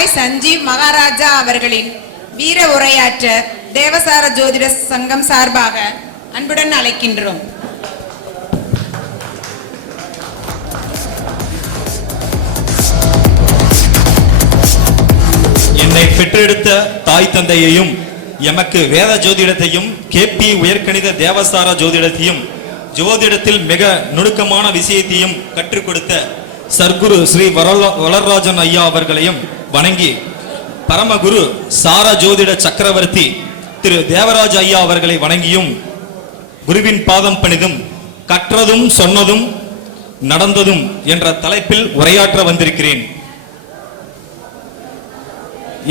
சாய் சஞ்சீவ் மகாராஜா அவர்களின் வீர உரையாற்ற தேவசார ஜோதிட சங்கம் சார்பாக அன்புடன் அழைக்கின்றோம். என்னை பெற்றெடுத்த தாய் தந்தையையும் எமக்கு வேத ஜோதிடத்தையும் கேபி உயர்கணித தேவசார ஜோதிடத்தையும் ஜோதிடத்தில் மிக நுணுக்கமான விஷயத்தையும் கற்றுக் கொடுத்த சர்க்குரு ஸ்ரீ வரல- வளர்ராஜன் ஐயா அவர்களையும் வணங்கி பரமகுரு சார ஜோதிட சக்கரவர்த்தி திரு தேவராஜ் ஐயா அவர்களை வணங்கியும் குருவின் பாதம் பணிதும் கற்றதும் சொன்னதும் நடந்ததும் என்ற தலைப்பில் உரையாற்ற வந்திருக்கிறேன்.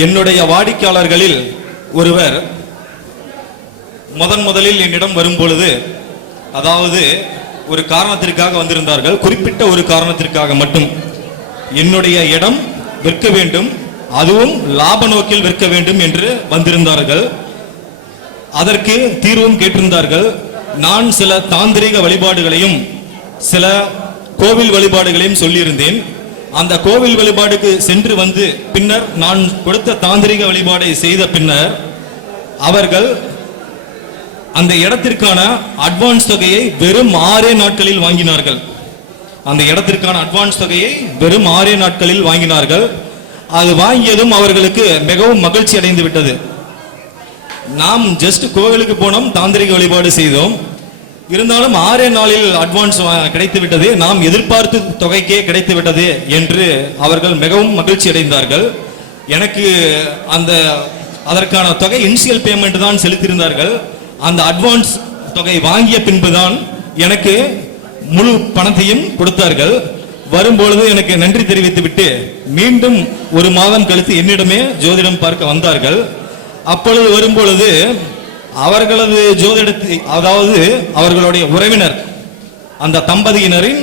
என்னுடைய வாடிக்கையாளர்களில் ஒருவர் முதன் முதலில் என்னிடம் வரும் பொழுது அதாவது ஒரு காரணத்திற்காக வந்திருந்தார்கள் குறிப்பிட்ட ஒரு காரணத்திற்காக மட்டும். என்னுடைய இடம் விற்க வேண்டும். அதுவும் லாப நோக்கில் விற்க வேண்டும் என்று வந்திருந்தார்கள். அதற்கு தீர்வும் கேட்டிருந்தார்கள். நான் சில தாந்திரிக வழிபாடுகளையும் சில கோவில் வழிபாடுகளையும் சொல்லியிருந்தேன். அந்த கோவில் வழிபாடுக்கு சென்று வந்து பின்னர் நான் கொடுத்த தாந்திரிக வழிபாடை செய்த பின்னர் அவர்கள் அந்த இடத்திற்கான அட்வான்ஸ் தொகையை வெறும் ஆறே நாட்களில் வாங்கினார்கள். அந்த இடத்திற்கான அட்வான்ஸ் தொகையை வெறும் ஆறே நாட்களில் வாங்கினார்கள். அது வாங்கியதும் அவர்களுக்கு மிகவும் மகிழ்ச்சி அடைந்து விட்டது. நாம் ஜஸ்ட் கோவிலுக்கு போனோம் தாந்திரிக வழிபாடு செய்தோம். இருந்தாலும் ஆறே நாளில் அட்வான்ஸ் கிடைத்து விட்டது. நாம் எதிர்பார்த்து தொகைக்கே கிடைத்து விட்டது என்று அவர்கள் மிகவும் மகிழ்ச்சி அடைந்தார்கள். எனக்கு அந்த அதற்கான தொகை இனிஷியல் பேமெண்ட் தான் செலுத்தியிருந்தார்கள். அந்த அட்வான்ஸ் தொகை வாங்கிய பின்புதான் எனக்கு முழு பணத்தையும் கொடுத்தார்கள். வரும்பொழுது எனக்கு நன்றி தெரிவித்துவிட்டு மீண்டும் ஒரு மாதம் கழித்து என்னிடமே ஜோதிடம் பார்க்க வந்தார்கள். அப்பொழுது வரும்பொழுது அவர்களது ஜோதிடத்தை அதாவது அவர்களுடைய உறவினர் அந்த தம்பதியினரின்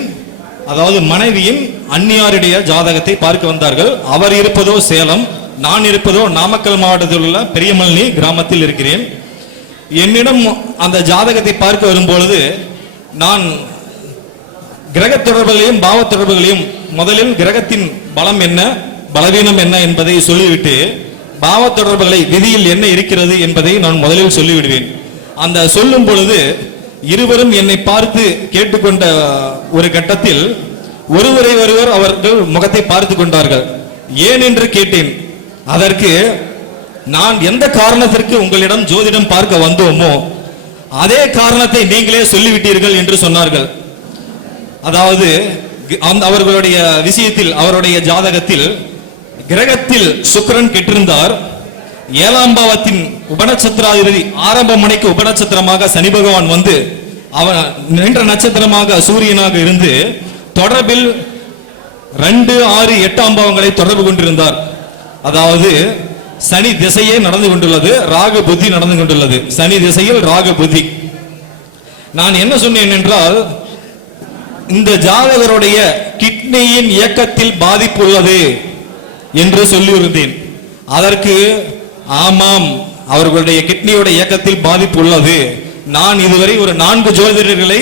அதாவது மனைவியின் அந்நியாருடைய ஜாதகத்தை பார்க்க வந்தார்கள். அவர் இருப்பதோ சேலம் நான் இருப்பதோ நாமக்கல் மாவட்டத்தில் உள்ள பெரியமல்லி கிராமத்தில் இருக்கிறேன். என்னிடம் அந்த ஜாதகத்தை பார்க்க வரும்பொழுது நான் கிரக தொடர்புகளையும் பாவ தொடர்புகளையும் முதலில் கிரகத்தின் பலம் என்ன பலவீனம் என்ன என்பதை சொல்லிவிட்டு பாவ தொடர்புகளை விதியில் என்ன இருக்கிறது என்பதை நான் முதலில் சொல்லிவிடுவேன். அந்த சொல்லும் பொழுது இருவரும் என்னை பார்த்து கேட்டுக்கொண்ட ஒரு கட்டத்தில் ஒருவரை ஒருவர் அவர்கள் முகத்தை பார்த்து கொண்டார்கள். ஏன் என்று கேட்டேன். அதற்கு நான் எந்த காரணத்திற்கு உங்களிடம் ஜோதிடம் பார்க்க வந்தோமோ அதே காரணத்தை நீங்களே சொல்லிவிட்டீர்கள் என்று சொன்னார்கள். அதாவது அவர்களுடைய விஷயத்தில் அவருடைய ஜாதகத்தில் கிரகத்தில் சுக்கரன் கெட்டிருந்தார். ஏழாம் பாவத்தின் உபநட்சத்திராதிபதி ஆரம்ப மணிக்கு உபநட்சத்திரமாக சனி பகவான் வந்து அவன் நின்ற நட்சத்திரமாக சூரியனாக இருந்து தொடர்பில் ரெண்டு ஆறு எட்டாம் பாவங்களை தொடர்பு கொண்டிருந்தார். அதாவது சனி திசையே நடந்து கொண்டுள்ளது ராக புத்தி நடந்து கொண்டுள்ளது. சனி திசையில் ராக புத்தி. நான் என்ன சொன்னேன் என்றால் இந்த ஜாதகருடைய கிட்னியின் இயக்கத்தில் பாதிப்பு உள்ளது என்று சொல்லியிருந்தேன். அதற்கு ஆமாம் அவர்களுடைய கிட்னியோட இயக்கத்தில் பாதிப்பு உள்ளது. நான் இதுவரை ஒரு நான்கு ஜோதிடர்களை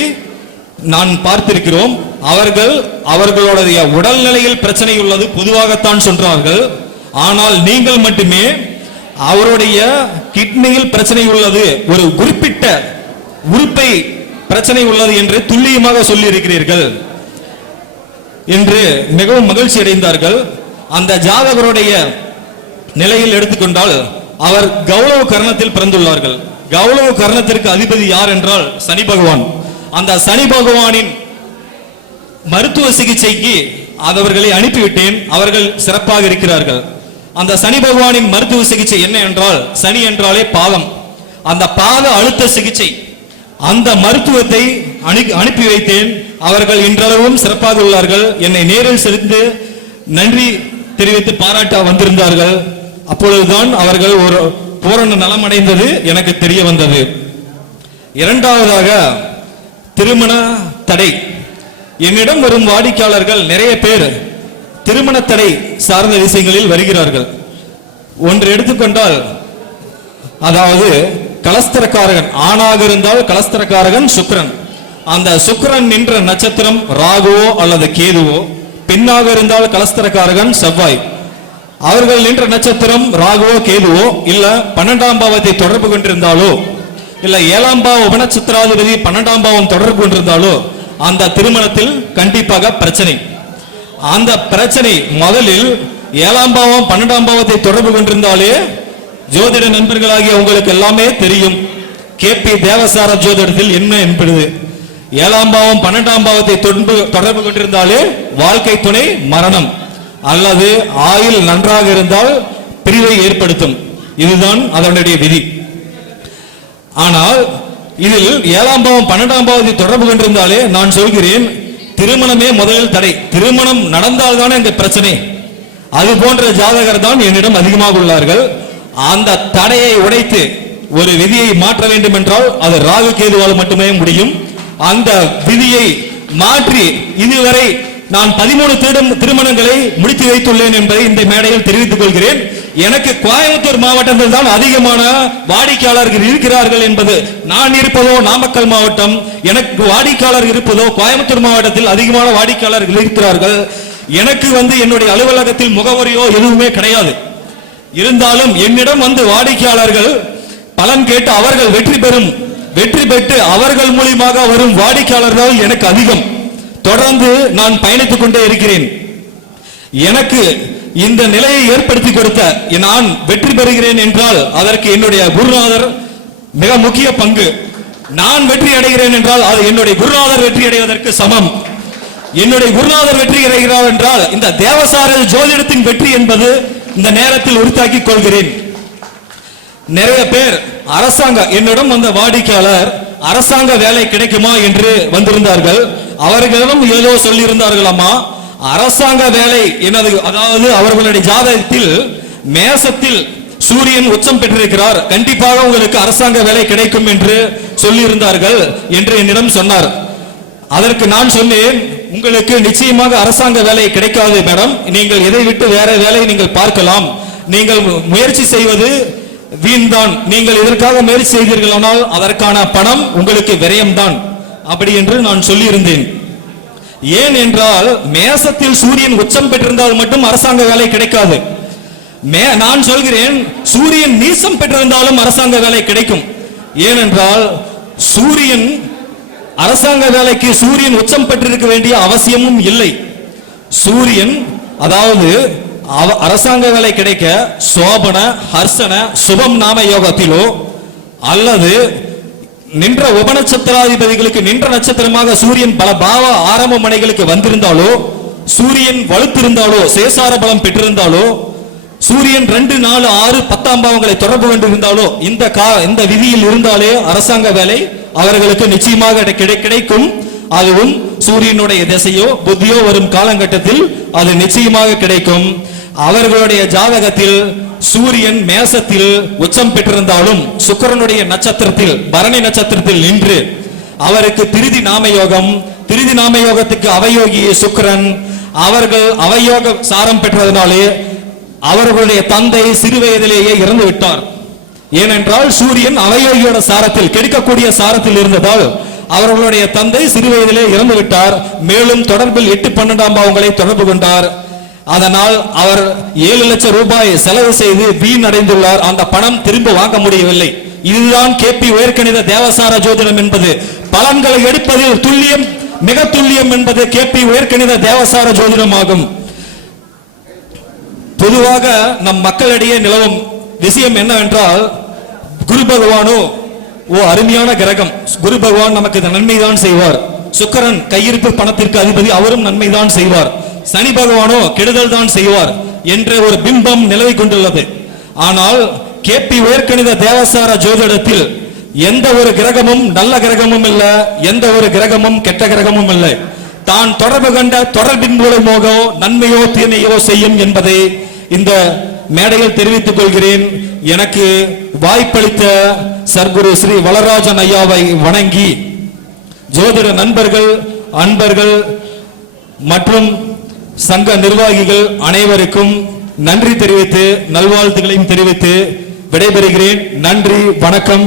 நான் பார்த்திருக்கிறோம். அவர்கள் அவர்களுடைய உடல்நிலையில் பிரச்சனை உள்ளது பொதுவாகத்தான் சொல்றார்கள். ஆனால் நீங்கள் மட்டுமே அவருடைய கிட்னியில் பிரச்சனை உள்ளது ஒரு குறிப்பிட்ட உறுப்பை பிரச்சனை உள்ளது என்று துல்லியமாக சொல்லி இருக்கிறீர்கள் என்று மிகவும் மகிழ்ச்சி அடைந்தார்கள். அந்த ஜாதகருடைய நிலையில் எடுத்துக்கொண்டால் அவர் கௌரவ கர்ணத்தில் பிறந்துள்ளார்கள். கௌரவ கர்ணத்திற்கு அதிபதி யார் என்றால் சனி பகவான். அந்த சனி பகவானின் மருத்துவ சிகிச்சைக்கு அவர்களை அனுப்பிவிட்டேன். அவர்கள் சிறப்பாக இருக்கிறார்கள். அந்த சனி பகவானின் மருத்துவ சிகிச்சை என்ன என்றால் சனி என்றாலே பாதம் அந்த பாத அழுத்த சிகிச்சை அந்த மருத்துவத்தை அனு- அனுப்பி வைத்தேன். அவர்கள் இன்றளவும் சிறப்பாக உள்ளார்கள். என்னை நேரில் செலுத்து நன்றி தெரிவித்து பாராட்ட வந்திருந்தார்கள். அப்பொழுதுதான் அவர்கள் ஒரு பூரண நலமடைந்தது எனக்கு தெரிய வந்தது. இரண்டாவதாக திருமண தடை. என்னிடம் வரும் வாடிக்கையாளர்கள் நிறைய பேர் திருமண தடை சார்ந்த விஷயங்களில் வருகிறார்கள். ஒன்று எடுத்துக்கொண்டால் அதாவது கலஸ்தரக்காரகன். ஆணாக இருந்தால் கலஸ்தரக்காரகன் சுக்ரன் அந்த சுக்ரன் நின்ற நட்சத்திரம் ராகுவோ அல்லது கேதுவோ பெண்ணாக இருந்தால் கலஸ்தரக்காரகன் செவ்வாய். அவர்கள் நின்ற நட்சத்திரம் ராகுவோ கேதுவோ இல்ல பன்னெண்டாம் பாவத்தை தொடர்பு கொண்டிருந்தாலோ இல்ல ஏழாம் பாவ உபநட்சத்திராதிபதி பன்னெண்டாம் பாவம் தொடர்பு கொண்டிருந்தாலோ அந்த திருமணத்தில் கண்டிப்பாக பிரச்சனை. அந்த பிரச்சனை முதலில் ஏழாம் பாவம் பன்னெண்டாம் பாவத்தை தொடர்பு கொண்டிருந்தாலே ஜோதிட நண்பர்களாகிய உங்களுக்கு எல்லாமே தெரியும். கே பி தேவசார ஜோதிடத்தில் என்ன என்பது? ஏழாம் பாவம் பன்னெண்டாம் பாவத்தை தொடர்பு தொடர்பு கொண்டிருந்தாலே வாழ்க்கை துணை மரணம். அல்லது ஆயுள் நன்றாக இருந்தால் பிரிவை ஏற்படுத்தும். இதுதான் அதனுடைய விதி. ஆனால் இதில் ஏழாம் பாவம் பன்னெண்டாம் பாவத்தை தொடர்பு கொண்டிருந்தாலே நான் சொல்கிறேன் திருமணமே முதலில் தடை. திருமணம் நடந்தால் தானே இந்த பிரச்சனை. அது போன்ற ஜாதகர் தான் என்னிடம் அதிகமாக உள்ளார்கள். அந்த தடையை உடைத்து ஒரு விதியை மாற்ற வேண்டும் என்றால் அது ராகு கேதுவால் மட்டுமே முடியும். அந்த விதியை மாற்றி இதுவரை நான் பதிமூணு திருமணங்களை முடித்து வைத்துள்ளேன் என்பதை இந்த மேடையில் தெரிவித்துக் கொள்கிறேன். எனக்கு கோயம்புத்தூர் மாவட்டத்தில் தான் அதிகமான வாடிக்கையாளர்கள் இருக்கிறார்கள் என்பது நான் இருப்பதோ நாமக்கல் மாவட்டம் எனக்கு வாடிக்கையாளர் இருப்பதோ கோயம்புத்தூர் மாவட்டத்தில் அதிகமான வாடிக்கையாளர்கள் இருக்கிறார்கள். எனக்கு வந்து என்னுடைய அலுவலகத்தில் முகவரியோ எதுவுமே கிடையாது. இருந்தாலும் என்னிடம் வந்து வாடிக்கையாளர்கள் பலன் கேட்டு அவர்கள் வெற்றி பெறும் வெற்றி பெற்று அவர்கள் மூலியமாக வரும் வாடிக்கையாளர்கள் எனக்கு அதிகம். தொடர்ந்து நான் பயணித்துக் கொண்டே இருக்கிறேன். எனக்கு இந்த நிலையை ஏற்படுத்தி கொடுத்த நான் வெற்றி பெறுகிறேன் என்றால் அதற்கு என்னுடைய குருநாதர் மிக முக்கிய பங்கு. நான் வெற்றி அடைகிறேன் என்றால் அது என்னுடைய குருநாதர் வெற்றி அடைவதற்கு சமம். என்னுடைய குருநாதர் வெற்றி அடைகிறார் என்றால் இந்த தேவசார ஜோதிடத்தின் வெற்றி என்பது இந்த நேரத்தில் உறுத்தாக்கிக் கொள்கிறேன். நிறைய பேர் அரசாங்க என்னிடம் வந்த வாடிக்கையாளர் அரசாங்க வேலை கிடைக்குமா? என்று வந்திருந்தார்கள். அவர்களிடம் ஏதோ சொல்லியிருந்தார்களாமா அரசாங்க வேலை எனது அதாவது அவர்களுடைய ஜாதகத்தில் மேசத்தில் சூரியன் உச்சம் பெற்றிருக்கிறார். கண்டிப்பாக உங்களுக்கு அரசாங்க வேலை கிடைக்கும் என்று சொல்லியிருந்தார்கள் என்று என்னிடம் சொன்னார். அதற்கு நான் சொன்னேன் உங்களுக்கு நிச்சயமாக அரசாங்க வேலை கிடைக்காது மேடம். நீங்கள் இதை விட்டு வேற வேலையை நீங்கள் பார்க்கலாம். நீங்கள் முயற்சி செய்வது வீண்தான். நீங்கள் இதற்காக முயற்சி செய்தீர்களானால் அதற்கான பணம் உங்களுக்கு விரயம்தான். அப்படி என்று நான் சொல்லியிருந்தேன். ஏன் என்றால் மேசத்தில் சூரியன் உச்சம் பெற்றிருந்தால் மட்டும் அரசாங்க வேலை கிடைக்காது. மே நான் சொல்கிறேன் சூரியன் நீசம் பெற்றிருந்தாலும் அரசாங்க வேலை கிடைக்கும். ஏனென்றால் சூரியன் அரசாங்க வேலைக்கு சூரியன் உச்சம் பெற்றிருக்க வேண்டிய அவசியமும் இல்லை. சூரியன் அதாவது அவ- அரசாங்க வேலை கிடைக்க சோபன ஹர்சன சுபம் நாம யோகத்திலோ அல்லது நின்ற உபநட்சத்திராதிபதிகளுக்கு நின்ற நட்சத்திரமாக சூரியன் பல பாவ ஆரம்ப மனைகளுக்கு வந்திருந்தாலோ சூரியன் வலுத்திருந்தாலோ சேசார பலம் பெற்றிருந்தாலோ சூரியன் ரெண்டு நாலு ஆறு பத்தாம் பாவங்களை தொடர்பு கொண்டிருந்தாலோ இந்த கா இந்த விதியில் இருந்தாலே அரசாங்க வேலை அவர்களுக்கு நிச்சயமாக கிடைக்கும். அதுவும் சூரியனுடைய திசையோ புத்தியோ வரும் காலகட்டத்தில் அது நிச்சயமாக கிடைக்கும். அவர்களுடைய ஜாதகத்தில் சூரியன் மேசத்தில் உச்சம் பெற்றிருந்தாலும் சுக்கிரனுடைய நட்சத்திரத்தில் பரணி நட்சத்திரத்தில் நின்று அவருக்கு திருதி நாமயோகம் திருதி நாமயோகத்துக்கு அவயோகி சுக்கிரன். அவர்கள் அவயோக சாரம் பெற்றதனாலே அவர்களுடைய தந்தை சிறு வயதிலேயே இறந்து விட்டார். ஏனென்றால் சூரியன் அவையோகியோட சாரத்தில் கெடுக்கக்கூடிய சாரத்தில் இருந்ததால் அவர்களுடைய தந்தை சிறு வயதிலே இறந்து விட்டார். மேலும் தொடர்பில் எட்டு பன்னெண்டாம் பாவங்களை தொடர்பு கொண்டார். அதனால் அவர் ஏழு லட்சம் ரூபாய் செலவு செய்து வீண் அடைந்துள்ளார் அந்த பணம் திரும்ப வாங்க முடியவில்லை. இதுதான் கேபி உயர்கணித தேவசார ஜோதிடம் என்பது. பலன்களை எடுப்பதில் துல்லியம் மிக துல்லியம் என்பது கே பி உயர்கணித தேவசார ஜோதிடம் ஆகும் பொதுவாக நம் மக்களிடையே நிலவும் விஷயம் என்னவென்றால் குரு பகவானோ ஓ அருமையான கிரகம். குரு பகவான் நமக்கு இந்த நன்மைதான் செய்வார். சுக்கரன் கையிருப்பு பணத்திற்கு அதிபதி அவரும் நன்மைதான் செய்வார். சனி பகவானோ கெடுதல் தான் செய்வார் என்ற ஒரு பிம்பம் நிலவை கொண்டுள்ளது. ஆனால் கே பி உயர்கணித தேவசார ஜோதிடத்தில் எந்த ஒரு கிரகமும் நல்ல கிரகமும் இல்ல எந்த ஒரு கிரகமும் கெட்ட கிரகமும் இல்லை. தான் தொடர்பு கண்ட தொடர்பின் மூலமாக நன்மையோ தீமையோ செய்யும் என்பதை இந்த மேடையில் தெரிவித்துக் கொள்கிறேன். எனக்கு வாய்ப்பளித்த சர்க்குரு ஸ்ரீ வளராஜன் ஐயாவை வணங்கி ஜோதிட நண்பர்கள் அன்பர்கள் மற்றும் சங்க நிர்வாகிகள் அனைவருக்கும் நன்றி தெரிவித்து நல்வாழ்த்துக்களையும் தெரிவித்து விடைபெறுகிறேன். நன்றி வணக்கம்.